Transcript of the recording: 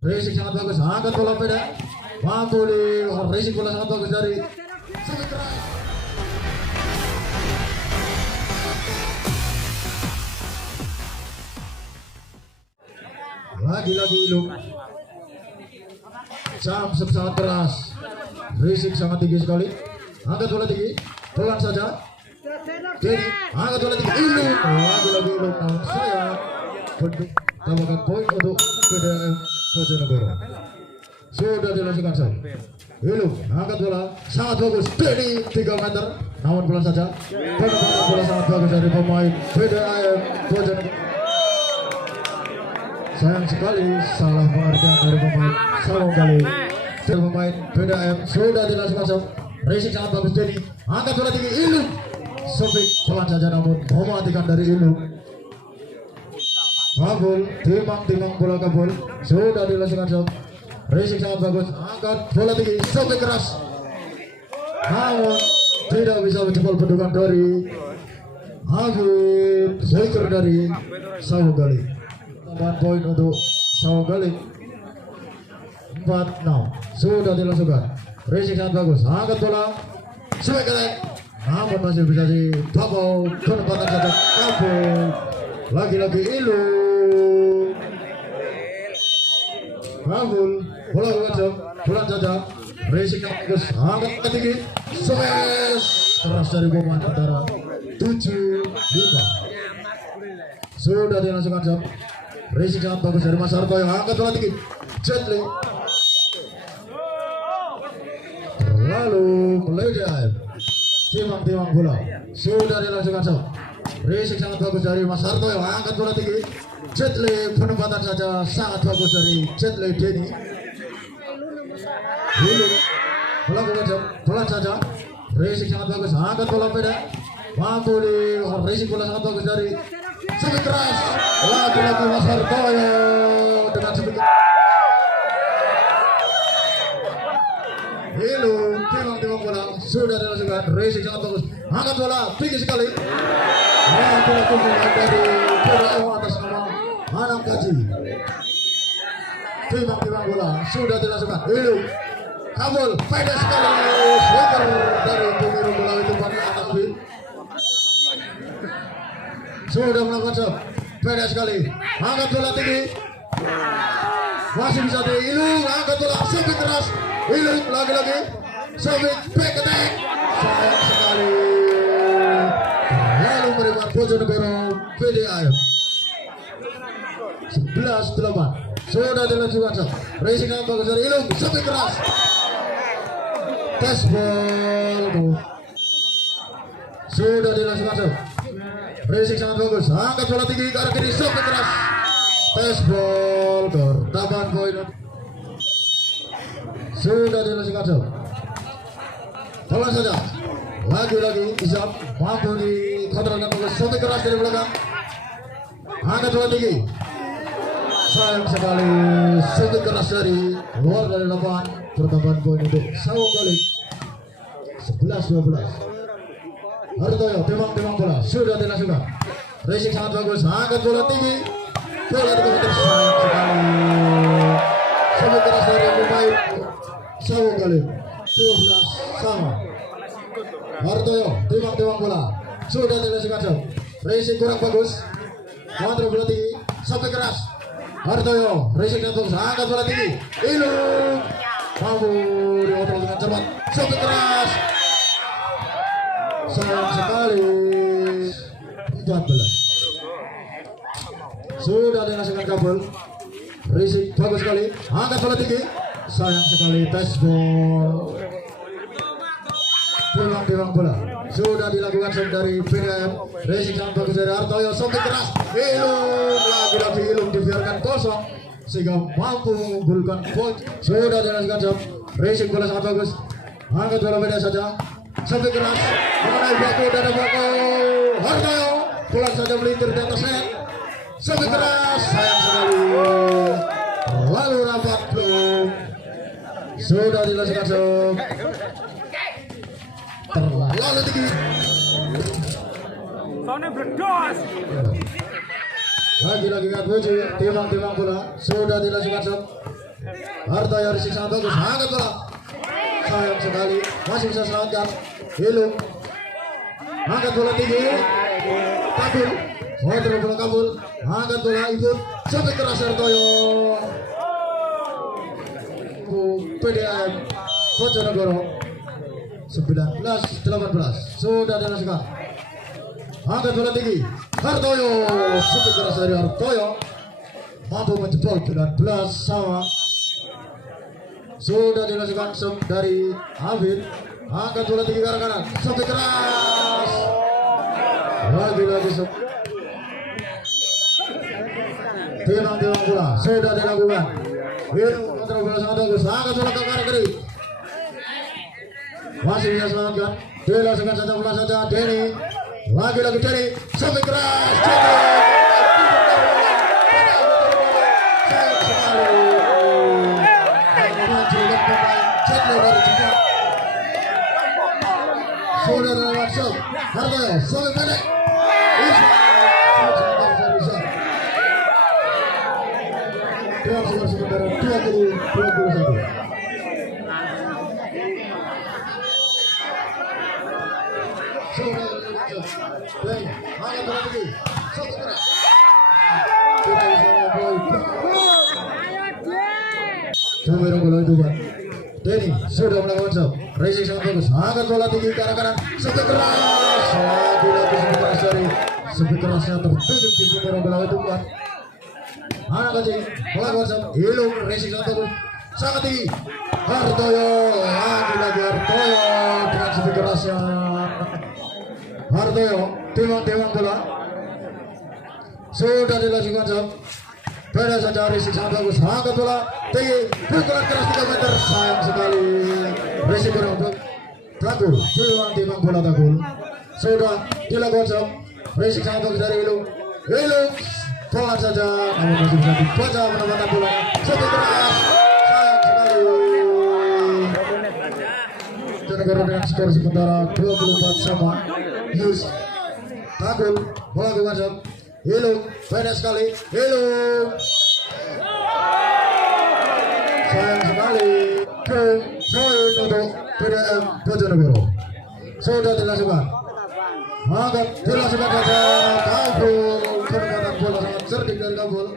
Racing sangat bagus, angkat bola pendek, mampu di racing bola sangat bagus dari Sumitra. Lagi-lagi Ilung, sangat keras, racing sangat tinggi sekali, angkat bola tinggi, pelan saja. Jadi angkat bola tinggi, Ilung, lagi-lagi Ilung, namun saya tambahkan poin untuk PDAM Bojonegoro. Sudah dilangsungkan saya. Ilung angkat bola sangat bagus dari 3 meter, namun pelan saja. Penempatan bola sangat bagus dari pemain PDAM Bojonegoro. Sayang sekali salah pengertian dari pemain Sawanggali. Dari pemain PDAM sudah dilangsungkan saya. Racing sangat bagus dari angkat bola tinggi, Ilung sopik pelan saja namun mematikan dari Ilung. Kabul, timang bola kabul sudah dilangsungkan sob. Racing sangat bagus, angkat bola tinggi, sampai keras. Namun tidak bisa menjebol bentukan dari Habib striker dari Sawanggali. Tambahan poin untuk Sawanggali 4-6 sudah dilangsungkan. Racing sangat bagus, angkat bola sampai keras. Namun masih bisa dibobol, penempatan saja Kabul. Lagi-lagi Ilung. Kabul, bola kacau, bulan saja. Racing yang bagus, angkat ke tinggi, smash keras dari pemain antara 7-5. Sudah dilangsungkan sob. Racing sangat bagus dari Mas Harto yang angkat bola tinggi, Jetli. Lalu meledak, timang bola. Sudah dilangsungkan sob. Racing sangat bagus dari Mas Harto yang angkat bola tinggi. Jetli penempatan saja sangat bagus dari Jetli Denny. Ilung bola kacau, pelan saja. Racing sangat bagus, angkat bola pendek, mampu di racing bola sangat bagus dari sangat keras. Lagi-lagi Mas Harto dengan sebut Ilung timang bola sudah dilangsungkan. Racing sangat bagus, angkat bola tinggi sekali. Lagi-lagi dari PDAM atas nama Anam Kaji. Timang bola sudah dilangsungkan. Ilung Kabul pendek sekali, sweeper dari pengirim bola itu pada atas B. Sudah melakukan shot, pendek sekali, angkat bola tinggi, masih bisa di Ilung, angkat bola sampai keras, Ilung lagi-lagi, sampai back attack, sayang sekali, lalu menerima Bojonegoro PDAM 11-8, sudah dilangsungkan shot, racing yang bagus dari Ilung, sampai keras. Tes ball sudah dilangsungkan sob. Racing sangat bagus, angkat bola tinggi ke arah kiri, sampai keras. Tes ball tambahan poin sudah dilangsungkan sob. Pelan saja, lagi-lagi Isam mampu di kontrol dengan bagus, sampai keras dari belakang. Angkat bola tinggi, sayang sekali, sampai keras dari luar dari lapangan. Pertambahan poin untuk Sawanggali 11-12. Hartoyo timang bola sudah dilangsungkan. Racing sangat bagus, angkat bola tinggi, bola dikomentar sayang sekali, sampai keras dari pemain Sawanggali 12 sama. Hartoyo timang bola sudah dilangsungkan. Racing kurang bagus, kontrol bola tinggi, sampai keras. Hartoyo racing sangat bagus, angkat bola tinggi, Ilung mampu diotrol dengan cepat, sampai keras. Sayang sekali 14. Sudah dilangsungkan Kabul. Racing bagus sekali, angkat bola tinggi, sayang sekali tes ball. Timang bola sudah dilakukan dari PDAM. Racing sangat bagus dari Hartoyo, sampai keras, Ilung lagi-lagi Ilung dibiarkan kosong sehingga mampu mengunggulkan poin. Sudah dilangsungkan job. Racing bola sangat bagus, angkat bola beda saja, sampai keras, mengenai baku dan baku. Hartoyo pulang saja melintir di atas net, sampai keras, sayang sekali. Lalu rapat belum. Sudah dilangsungkan job. Terlalu tinggi. Soalnya berdos. Lagi-lagi kan Puji, timang bola sudah dilangsungkan sob. Hartoyo risik sangat bagus, angkat bola. Sayang sekali, masih bisa selamatkan. Hilung, angkat bola tinggi, kabur. Kontrol bola kabur, angkat bola ikut, sampai keras Hartoyo. PDM Bojonegoro 19-18 sudah dilakukan. Angkat bola tinggi, Hartoyo, sampai keras dari Hartoyo. Mampu menjebol 19 sama. Sudah dilakukan dari Hafid. Angkat bola tinggi ke arah kanan, sampai keras. Lagi-lagi tilang-tilang bola sudah dilakukan. Hilung kontrol bola sangat bagus. Angkat bola ke arah kiri. Masih bisa selamatkan. Dilakukan saja bola saja. Denny. Lagi-lagi Denny. Sampai keras. Sudah lewat shot. Hartoyo sampai pendek. Dengan skor sementara 20-21. Angkat bola tinggi. Satu keras. Tidak bisa bola. Coba dong bola itu Pak. Denny sudah melakukan shot. Racing sangat bagus. Angkat bola tinggi ke arah kanan. Satu keras. Lagi-lagi satu keras dari satu kerasnya tertutup di nomor bola itu Pak. Anak kecil, bola kosong, Hilung, racing sangat bagus, sangat tinggi. Hartoyo, lagi-lagi Hartoyo dengan satu kerasnya. Hartoyo, timbang-timbang bola. Sudah dilakukan shot. Beda saja racing sangat bagus. Angkat bola tinggi, pukulan keras 3 meter. Sayang sekali. Racing kurang pelaku, timbang-timbang bola takul. Sudah dilakukan shot. Racing sangat bagus dari Hilung. Hilung. Bola saja, namun masih bisa dibaca menempatkan bola. Satu keras, sayang sekali. Bojonegoro dengan skor sementara 24 sama. Yus, takul, bola ke masuk. Hilung, pendek sekali. Hilung, sayang sekali. Poin untuk PDM Bojonegoro. Sudah dilakukan. Angkat dilakukan saja. Kabur. Bola sangat cerdik dari Kabul.